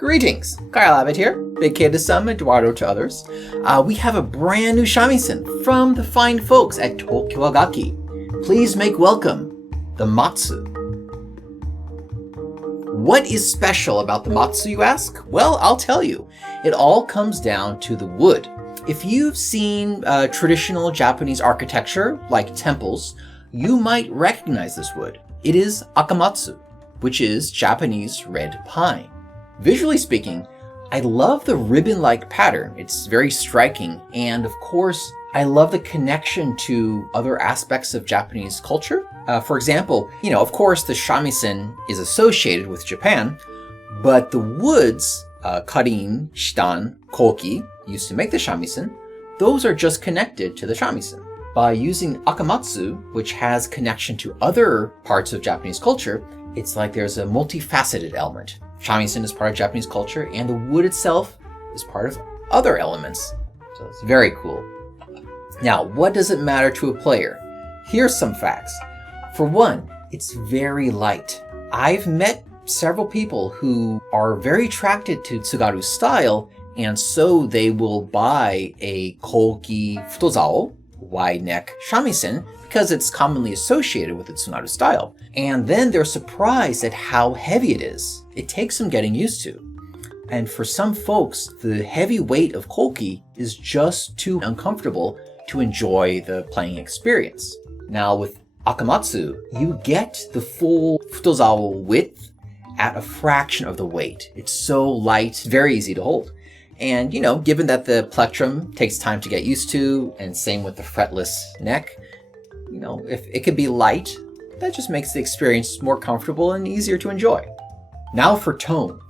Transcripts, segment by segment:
Greetings, Kyle Abbott here, Big K to some, Eduardo to others. We have a brand new shamisen from the fine folks at Tokiwagaki. Please make welcome the Matsu. What is special about the Matsu, you ask? Well, I'll tell you. It all comes down to the wood. If you've seen traditional Japanese architecture, like temples, you might recognize this wood. It is akamatsu, which is Japanese red pine. Visually speaking, I love the ribbon-like pattern. It's very striking. And of course, I love the connection to other aspects of Japanese culture. For example, of course, the shamisen is associated with Japan, but the woods, karin, shitan, koki, used to make the shamisen, those are just connected to the shamisen. By using akamatsu, which has connection to other parts of Japanese culture, it's like there's a multifaceted element. Shamisen is part of Japanese culture, and the wood itself is part of other elements. So it's very cool. Now, what does it matter to a player? Here's some facts. For one, it's very light. I've met several people who are very attracted to Tsugaru's style, and so they will buy a koki futozao, wide neck shamisen, because it's commonly associated with the Tsugaru style. And then they're surprised at how heavy it is. It takes some getting used to. And for some folks, the heavy weight of koki is just too uncomfortable to enjoy the playing experience. Now with akamatsu, you get the full futozao width at a fraction of the weight. It's so light, very easy to hold. And given that the plectrum takes time to get used to, and same with the fretless neck, if it could be light, that just makes the experience more comfortable and easier to enjoy. Now for tone.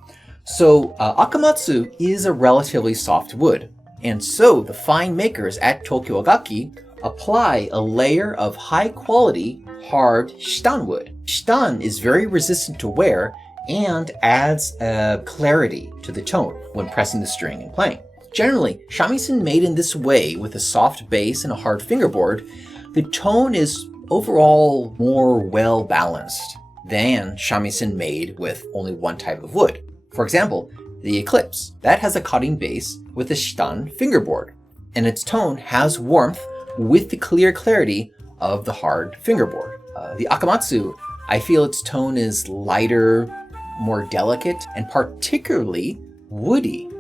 So akamatsu is a relatively soft wood, and so the fine makers at Tokiwagaki apply a layer of high quality hard shitan wood. Shitan is very resistant to wear and adds a clarity to the tone when pressing the string and playing. Generally, shamisen made in this way with a soft bass and a hard fingerboard, the tone is overall more well balanced than shamisen made with only one type of wood. For example, the Eclipse, that has a cutting bass with a shitan fingerboard, and its tone has warmth with the clear clarity of the hard fingerboard. The akamatsu, I feel its tone is lighter, more delicate, and particularly woody.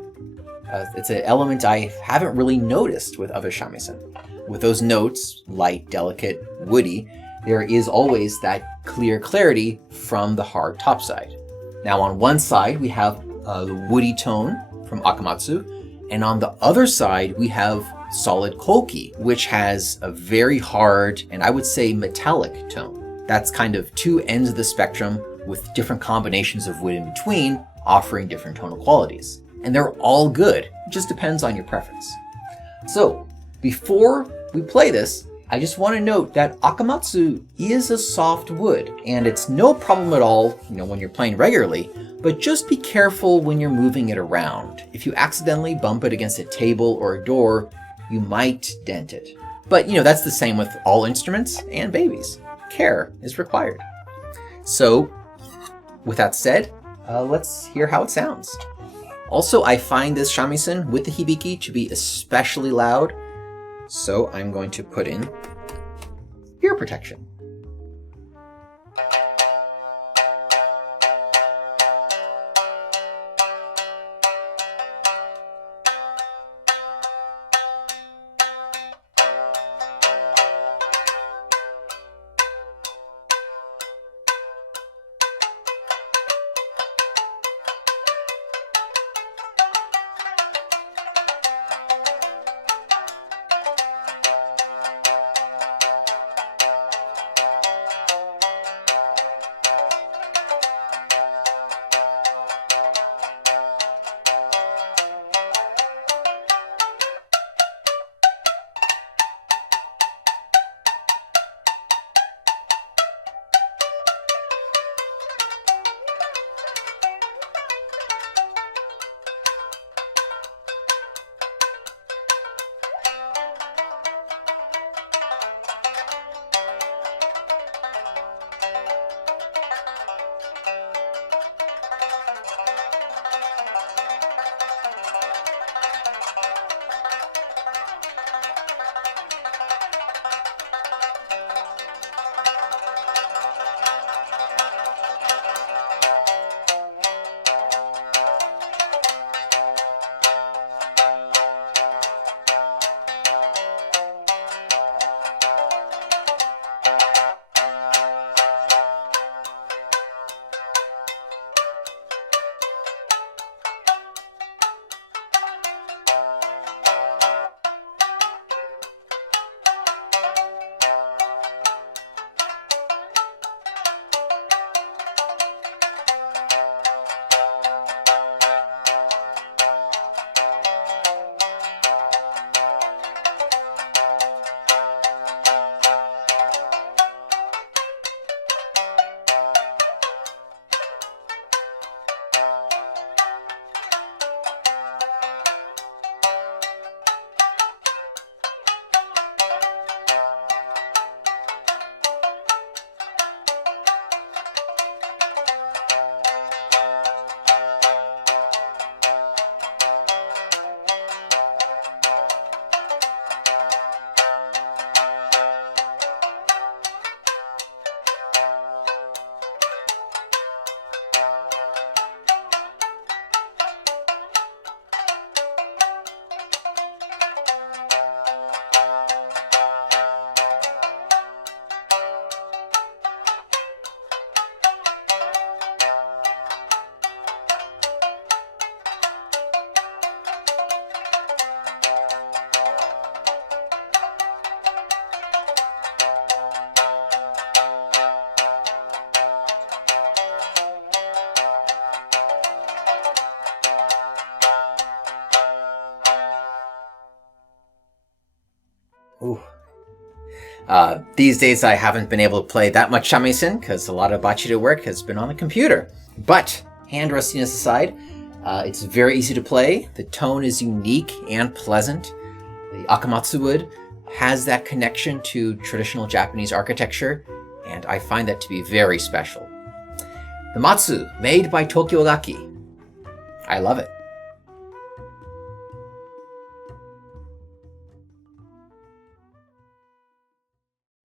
It's an element I haven't really noticed with other shamisen. With those notes, light, delicate, woody, there is always that clear clarity from the hard top side. Now on one side, we have the woody tone from akamatsu, and on the other side, we have solid koki, which has a very hard, and I would say metallic tone. That's kind of two ends of the spectrum with different combinations of wood in between, offering different tonal qualities. And they're all good. It just depends on your preference. So, before we play this, I just want to note that akamatsu is a soft wood, and it's no problem at all, when you're playing regularly, but just be careful when you're moving it around. If you accidentally bump it against a table or a door, you might dent it. But, that's the same with all instruments and babies. Care is required. So, with that said, let's hear how it sounds. Also, I find this shamisen with the hibiki to be especially loud, so I'm going to put in ear protection. Ooh. These days I haven't been able to play that much shamisen because a lot of Bachido work has been on the computer. But hand rustiness aside, it's very easy to play. The tone is unique and pleasant. The akamatsu wood has that connection to traditional Japanese architecture, and I find that to be very special. The Matsu, made by Tokyo Gaki. I love it.